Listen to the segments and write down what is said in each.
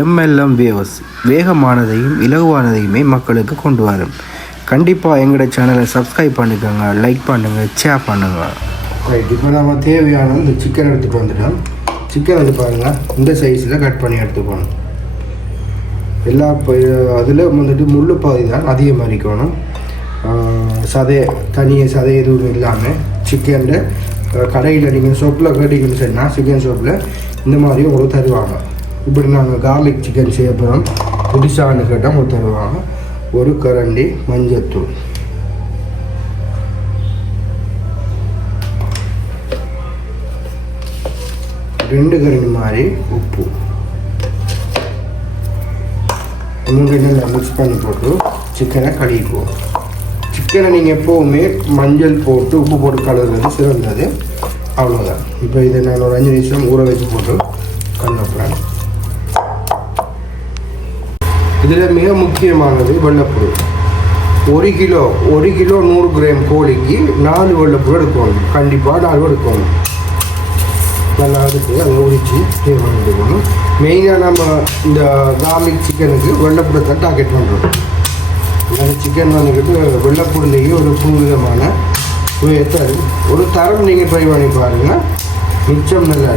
MLM waves வேகமானதையும் இலகுவானதையுமே மக்களுக்கு கொண்டு வரும். கண்டிப்பாக எங்களோட சேனலை சப்ஸ்கிரைப் பண்ணிக்கோங்க லைக் பண்ணுங்கள் ஷேர் பண்ணுங்கள் ரைட் இப்போ நம்ம தேவையான இந்த சிக்கன் எடுத்துகிட்டு வந்துட்டோம். சிக்கன் எடுத்து பாருங்கள் இந்த சைஸில் கட் பண்ணி எடுத்துக்கணும் எல்லா அதில் வந்துட்டு முள் பாதி தான் அதிகமாக இருக்கணும் சதை தனியை சதை எதுவும் இல்லாமல் சிக்கனில் கடையில் நீங்கள் சோப்பில் கேட்டிங்கன்னு சொன்னால் சிக்கன் சோப்பில் இந்த மாதிரி உங்களுக்கு தருவாங்க. இப்படி நாங்கள் கார்லிக் சிக்கன் செய்ய போகிறோம் புதுசான்னு கேட்டால் ஒரு ஒரு கரண்டி மஞ்சத்தூள் ரெண்டு கரண்டி மாதிரி உப்பு. மூணு நல்லா மிக்ஸ் பண்ணி போட்டு சிக்கனை கழுவிக்குவோம். சிக்கனை நீங்கள் எப்போவுமே மஞ்சள் போட்டு உப்பு போட்டு கழுவுறது சிறந்தது. அவ்வளோதான் இப்போ இதை நான் ஒரு அஞ்சு நிமிஷம் ஊற வச்சு போட்டு இதில் மிக முக்கியமானது வெள்ளப்புழு. ஒரு கிலோ ஒரு கிலோ நூறு கிராம் கோழிக்கு நாலு வெள்ளப்புழு எடுக்கணும். கண்டிப்பாக நாலு எடுக்கணும். நல்லா எடுத்து அதை உரித்து ஸ்டே எடுக்கணும் மெயினாக நம்ம இந்த கார்லிக் சிக்கனுக்கு வெள்ளைப்புடத்தை டாக்கெட் பண்ணுறோம் அந்த சிக்கன் வந்துக்கிட்டு வெள்ளைப்புடுலேயே ஒரு புதுவிதமான சுவையை தரும் ஒரு தரம் நீங்கள் ட்ரை பண்ணி பாருங்கள் மிச்சம் நல்லா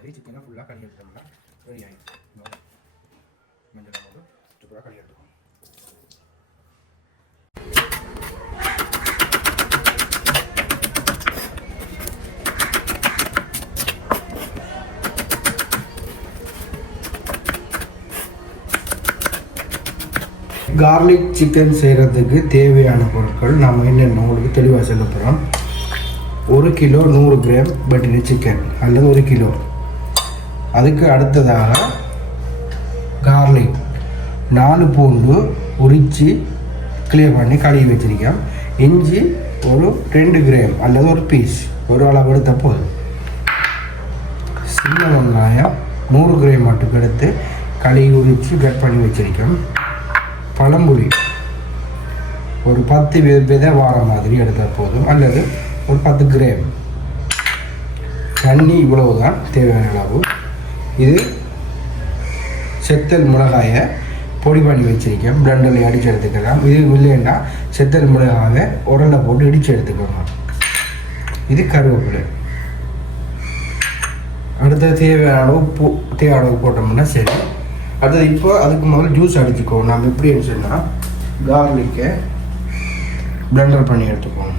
மாதிரி சிக்கனை ஃபுல்லாக கறி எடுத்தோம்னா ரெடி ஆகிடும் மஞ்சள் போட்டு சூப்பராக கறி எடுத்துக்கணும் கார்லிக் சிக்கன் செய்கிறதுக்கு தேவையான பொருட்கள் நம்ம என்னென்ன? உங்களுக்கு தெளிவாக சொல்ல போகிறோம் ஒரு கிலோ நூறு கிராம் பட்டினி சிக்கன் அல்லது ஒரு கிலோ. அதுக்கு அடுத்ததாக கார்லிக் நாலு பூண்டு உரித்து கிளியர் பண்ணி கழுவி வச்சுருக்கேன். இஞ்சி ஒரு ரெண்டு கிராம் அல்லது ஒரு பீஸ் ஒரு அளவு எடுத்த போதும். சின்ன வெங்காயம் நூறு கிராம் மட்டும் எடுத்து கழுவி உரித்து கட் பண்ணி வச்சுருக்கேன். பழம்புளி ஒரு பத்து வி- விதை வார மாதிரி எடுத்தால் போதும். அல்லது ஒரு பத்து கிராம் தண்ணி இவ்வளவு தான் தேவையான அளவு. இது செத்தல் மிளகாயை பொடி பண்ணி வச்சுருக்கேன். பிளண்டரில் அடித்து எடுத்துக்கலாம். இது இல்லைன்னா செத்தல் மிளகாயை உரலில் போட்டு இடித்து எடுத்துக்கோங்க. இது கருவேப்பிலை. அடுத்தது தேவையான அளவு பூ தேவையான அளவு போட்டோம்னா சரி. அடுத்தது இப்போ அதுக்கு முதல்ல ஜூஸ் அடிச்சுக்குவோம் நம்ம எப்படின்னு சொன்னால் கார்லிக்கை பிளண்டர் பண்ணி எடுத்துக்குவோம்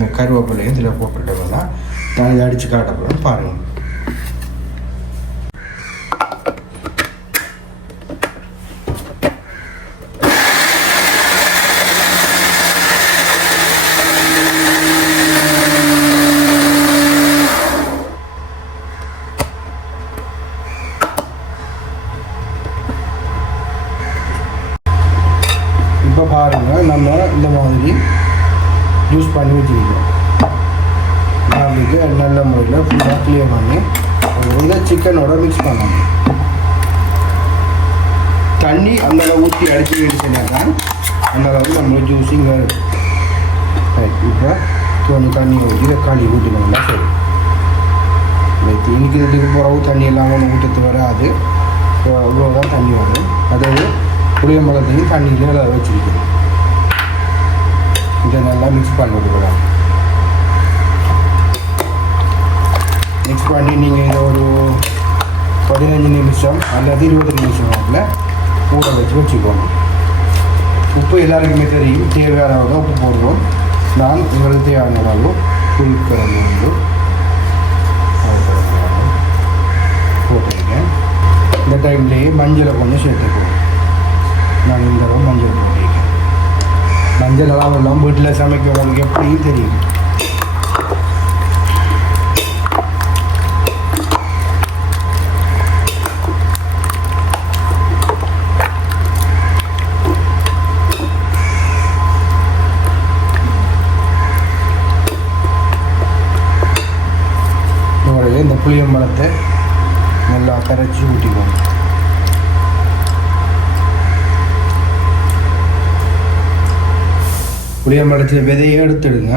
இந்த கருவேப்பிலையும் இதில் போட்டுட்டவங்க தான் நான் இதை அடித்து காட்ட போகிறேன் பாருங்கள் இப்போ பாருங்க நம்ம இந்த மாதிரி யூஸ் பண்ணி வச்சுருக்கோம் நல்ல முறையில் ஃபுல்லாக க்ளியர் பண்ணி இதை சிக்கனோட மிக்ஸ் பண்ணணும். தண்ணி அந்த அளவு ஊற்றி அடிச்சு வச்சுனா தான் அந்த அளவுக்கு நம்ம ஜூஸிங் வரும் ரைட் இப்போ தண்ணி ஊற்றி தக்காளி ஊற்றினோம்னா சரி. ரைட் இன்னைக்கு இதுக்கு பிறகு தண்ணி ஒன்று ஊற்றத்து வராது. இவ்வளோதான் தண்ணி வரும். அதாவது புளிய மிளகையும் தண்ணியிலே வச்சிருக்கணும். இதை நல்லா மிக்ஸ் பண்ணி விட்டுக்கலாம் மிக்ஸ் பண்ணி நீங்கள் இதை ஒரு பதினஞ்சு நிமிஷம் அல்லது இருபது நிமிஷம் வாக்கில் ஊற வச்சு வச்சுக்கோங்க. உப்பு எல்லாருக்குமே தெரியும். தேவையான அளவு உப்பு போடுவோம் நான் உங்களுக்கு தேவையான அளவு புளிக்கிழங்கு வந்து போட்டிருக்கேன் இந்த டைம்லேயே மஞ்சளை கொஞ்சம் சேர்த்துக்குவோம் நான் இந்த அளவு மஞ்சள் போட்டிருக்கேன் மஞ்சள் எல்லாம் வீட்டில் சமைக்கிறவங்களுக்கு எப்படியும் தெரியும். புளியம்பழத்தை நல்லா கரைச்சி ஊற்றிக்கோங்க புளியம்பழத்தில் விதையை எடுத்துடுங்க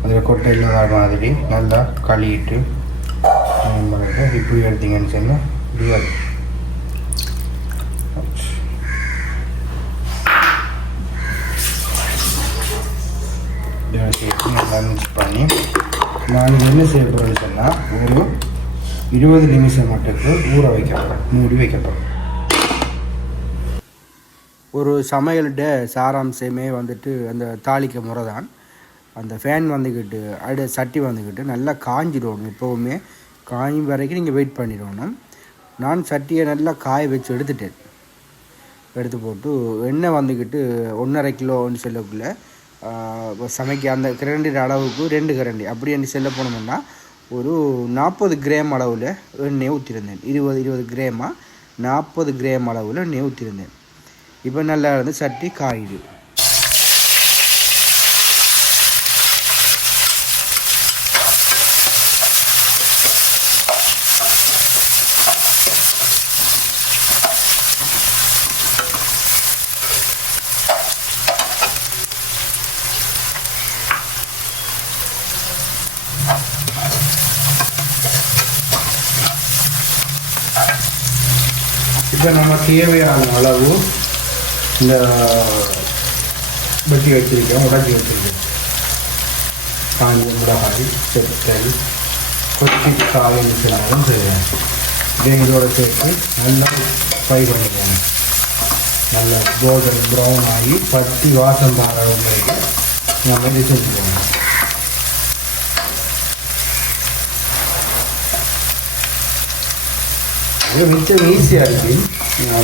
அதில் கொட்டை இல்லாத மாதிரி நல்லா கழுவிட்டு புளியம்பழத்தை இப்படி எடுத்தீங்கன்னு சொன்னால் இப்படி சேர்த்து நல்லா மிக்ஸ் பண்ணி நான் என்ன செய்ய போகிறேன்னு சொன்னால் ஒரு இருபது நிமிஷம் மட்டுக்கு ஊற வைக்கப்படும் மூடி வைக்கப்படும். ஒரு சமையல்ட சாராம்சமே வந்துட்டு அந்த தாளிக்க முறை தான் அந்த ஃபேன் வந்துக்கிட்டு அடு சட்டி வந்துக்கிட்டு நல்லா காஞ்சிடணும் எப்போவுமே காயும் வரைக்கும் நீங்கள் வெயிட் பண்ணிடணும். நான் சட்டியை நல்லா காய வச்சு எடுத்துட்டேன். எடுத்து போட்டு எண்ணெய் வந்துக்கிட்டு ஒன்றரை கிலோன்னு சொல்லக்குள்ளே சமைக்க அந்த கிரண்டின் அளவுக்கு ரெண்டு கரண்டி. அப்படி என்று செல்ல போனோம்னா ஒரு நாற்பது கிராம் அளவில் எண்ணெய் ஊற்றிருந்தேன் இருபது இருபது கிராமாக நாற்பது கிராம் அளவில் எண்ணெய் ஊற்றிருந்தேன் இப்போ நல்லா இருந்து சட்டி காயுது. இப்போ நம்ம தேவையான அளவு இந்த வெட்டி வச்சிருக்கோம் உடச்சி வச்சிருக்கோம். காஞ்ச மிளகாய் செத்தல் கொத்தி காயம் சொன்னாலும் செய்வேன் இதை இதோட சேர்த்து நல்லா ஃப்ரை பண்ணிக்கோங்க நல்லா கோல்டன் ப்ரௌன் ஆகி பட்டி வாசம் பாற நம்ம இது செஞ்சுக்கோங்க இது மிச்சம் ஈஸியாக இருக்குது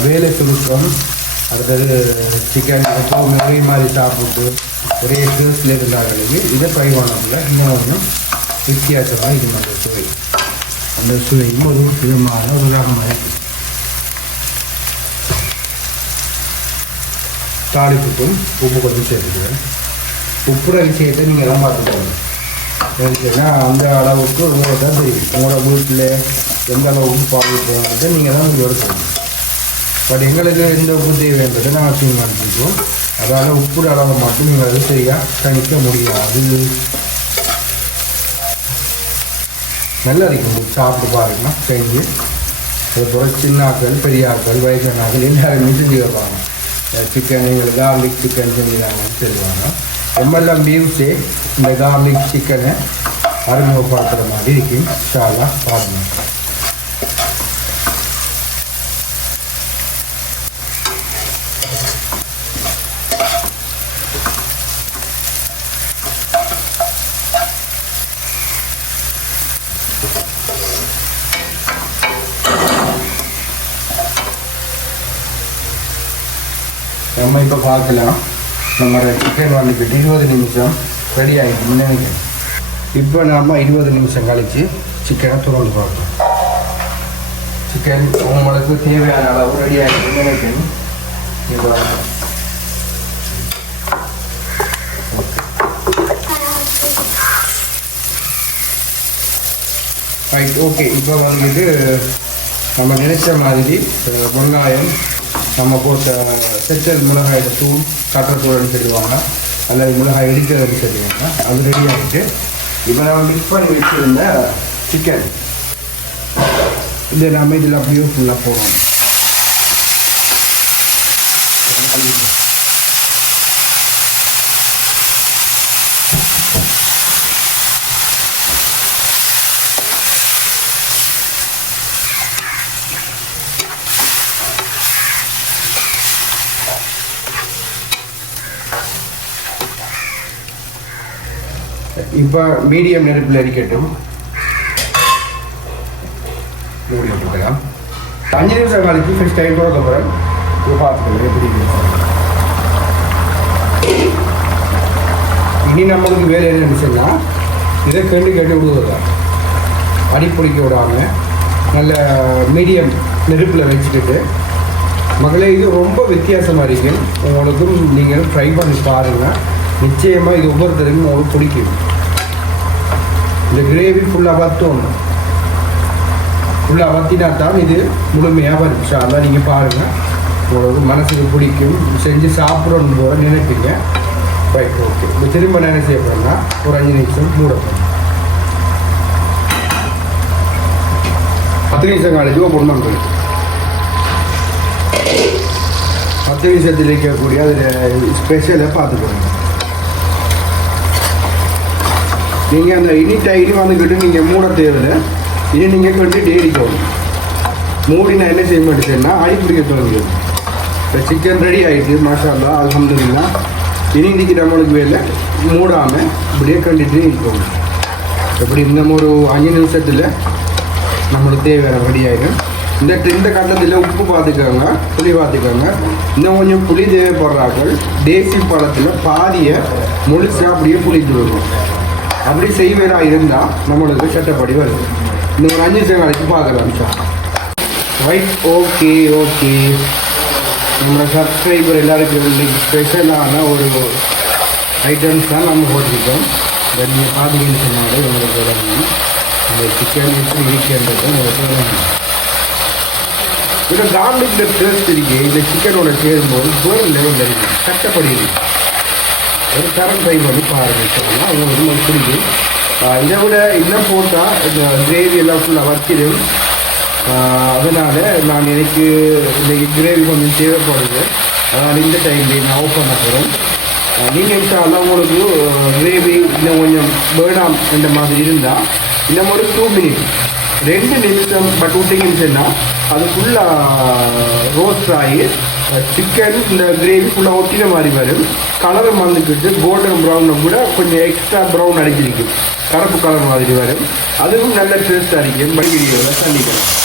வேலை சுருக்கம் அடுத்தது சிக்கன் எப்பவும் ஒரே மாதிரி சாப்பிட்டு ஒரே டேஸ்டில் இருந்தாங்களுக்கு இதை ஃப்ரை பண்ணக்குள்ள இன்னும் கொஞ்சம் வித்தியாசமாக இது அந்த சுவை. அந்த சுவையும் ஒரு விதமான ஒரு ரகமாக இருக்கு தாளிப்புக்கும் உப்பு கொஞ்சம் சேர்த்துக்கிறேன். உப்புற விஷயத்தை நீங்கள் எல்லாம் பார்த்துக்கோங்க. ஏன்னா அந்த அளவுக்கு உங்களுக்கு தான் தெரியும். உங்களோட வீட்டில் எந்த அளவுக்கு பால் போகிறது நீங்கள் தான் எடுக்கணும் பட் எங்களுக்கு எந்த உப்பு தேவைன்றது நாங்கள் தீர்மானிச்சிருக்கோம் அதால் உப்பு அளவை மட்டும் நீங்கள் அது சரியாக கணிக்க முடியாது. நல்லா இருக்கும். சாப்பிட்டு பாருங்க. செஞ்சு. அதுக்கப்புறம் சின்ன ஆட்கள் பெரிய ஆட்கள் வயசான ஆட்கள் எல்லாருமே செஞ்சு வைப்பாங்க. சிக்கன் எங்களுக்கு கார்லிக் சிக்கன் செஞ்சுதாங்கன்னு சொல்லுவாங்க. எம்எல்எம் பீஃப்ஸே இந்த கார்லிக் சிக்கனை அறிமுகப்படுத்துகிற மாதிரி இருக்கும் ஷாலாக பாருங்க. நம்ம இப்போ பார்க்கலாம். நம்ம சிக்கன் வந்துக்கிட்டு இருபது நிமிஷம் ரெடி ஆகிடுச்சுன்னு நினைக்கிறேன் இப்போ நாம் இருபது நிமிஷம் கழித்து சிக்கனை துறந்து பார்க்கலாம். சிக்கன் உங்களுக்கு தேவையான அளவு ரெடி ஆகிடுச்சுன்னு நினைக்கிறேன் இப்போ ரைட் ஓகே இப்போ வந்துட்டு நம்ம நினைச்ச மாதிரி வெங்காயம் நம்ம போட்ட செச்சல் மிளகாயோட தூள் கட்டத்தூள்னு சொல்லுவாங்க அல்லது மிளகாய் இடிக்கிறதுன்னு சொல்லுவாங்க அது ரெடி ஆகிட்டு இப்போ நம்ம மிக்ஸ் பண்ணி வச்சுருந்த சிக்கன் இது நம்ம இதில் அப்படியே ஃபுல்லாக போடுவோம் இப்போ மீடியம் நெருப்பில் அடிக்கட்டும். மூடி விட்டுக்கலாம் அஞ்சு நிமிஷம் கழிச்சு ஃபஸ்ட் டைம் போக அப்புறம் இப்போ பார்த்துக்கலாம் எப்படி இனி நம்மளுக்கு வேலை என்னன்னு சொன்னால் இதை கண்டு கண்டு விடுவதுதான் அடிப்பிடிக்க விடாமல் நல்ல மீடியம் நெருப்பில் வச்சுக்கிட்டு. மகளே இது ரொம்ப வித்தியாசமாக இருக்கும் உங்களுக்கும் நீங்கள் ட்ரை பண்ணி பாருங்கள் நிச்சயமாக இது ஒவ்வொருத்தருக்கும் உங்களுக்கு பிடிக்கும். இந்த கிரேவி ஃபுல்லாக பார்த்தோம் ஃபுல்லாக வத்தினா தான் இது முழுமையாக வரும். ஷாலா நீங்கள் பாருங்கள் உங்களுக்கு மனசுக்கு பிடிக்கும். செஞ்சு சாப்பிடணும் போல நினைப்பீங்க ரைட் ஓகே இப்போ திரும்ப நான் என்ன செய்ய போகிறேன்னா ஒரு அஞ்சு நிமிஷம் மூட போகிறேன் பத்து நிமிஷம் கழிச்சு ஒரு பண்ணுறது பத்து நிமிஷத்தில் இருக்கக்கூடிய அதில் ஸ்பெஷலை பார்த்துக்கோங்க. நீங்கள் அந்த இனி டைரி வந்துக்கிட்டு நீங்கள் மூட தேவையில்லை. இனி நீங்கள் கொண்டு போகணும். மூடி நான் என்ன செய்ய மாட்டேன்னா அடி பிடிக்க தொடங்குது இப்போ சிக்கன் ரெடி ஆகிட்டு மசாலா அலமதுல்லா இனி இன்றைக்கி நம்மளுக்கு வேலை மூடாமல் இப்படியே கண்டிட்டு இருக்கணும் எப்படி இந்த ஒரு அஞ்சு நிமிஷத்தில் நம்மளுக்கு தேவையான ரெடி ஆகிடும் இந்த இந்த கட்டத்தில் உப்பு பார்த்துக்கோங்க புளி பார்த்துக்கோங்க. இன்னும் கொஞ்சம் புளி தேவைப்படுறார்கள். தேசி பழத்தில் பாதியை முழுசாக அப்படியே புளித்து விடுவோம் அப்படி செய்வேனா இருந்தால் நம்மளுக்கு சட்டப்படி வருது. இந்த ஒரு அஞ்சு நிமிஷம் கழிச்சு பார்க்கலாம் சார் ரைட் ஓகே ஓகே நம்மளோட சப்ஸ்கிரைபர் எல்லாருக்கும் இன்னைக்கு ஸ்பெஷலான ஒரு ஐட்டம்ஸ் தான் நம்ம போட்டிருக்கோம். தண்ணி நீங்கள் பார்த்தீங்கன்னு சொன்னாலே உங்களுக்கு விளங்கும் இந்த சிக்கன் எப்படி இருக்குன்றது உங்களுக்கு விளங்கும் இதில் கார்லிக் டேஸ்ட் இருக்கு இந்த சிக்கனோட சேரும்போது வேறு லெவலில் இருக்குது சட்டப்படி இருக்குது ஒரு தரம் டைம் வந்து பாருங்கள் சொல்லலாம் உங்களுக்கு ரொம்ப பிடிக்கும் இதை விட இன்னும் போட்டால் இந்த கிரேவி எல்லாம் ஃபுல்லாக வச்சிடும் அதனால் நான் எனக்கு இன்னைக்கு கிரேவி கொஞ்சம் தேவைப்படுது. அதனால் இந்த டைம்லேயே நான் ஆஃப் பண்ண போகிறேன் நீங்கள் இன்ஷால்லாம் உங்களுக்கு கிரேவி இன்னும் கொஞ்சம் பேர்டாம் இந்த மாதிரி இருந்தால் இன்னும் ஒரு டூ மினிட்ஸ் ரெண்டு நிமிஷம் பட் விட்டீங்கன்னு சொன்னால் அது ஃபுல்லாக ரோஸ்ட் ஆகி சிக்கன் இந்த கிரேவி ஃபுல்லாக ஒட்டின மாதிரி வரும். கலர் வந்துக்கிட்டு கோல்டன் ப்ரௌனை கூட கொஞ்சம் எக்ஸ்ட்ரா ப்ரௌன் அடிச்சிருக்கும் கருப்பு கலர் மாதிரி வரும். அதுவும் நல்ல டேஸ்ட்டாக இருக்கும் படி வீடியோவில் சந்திக்கலாம்.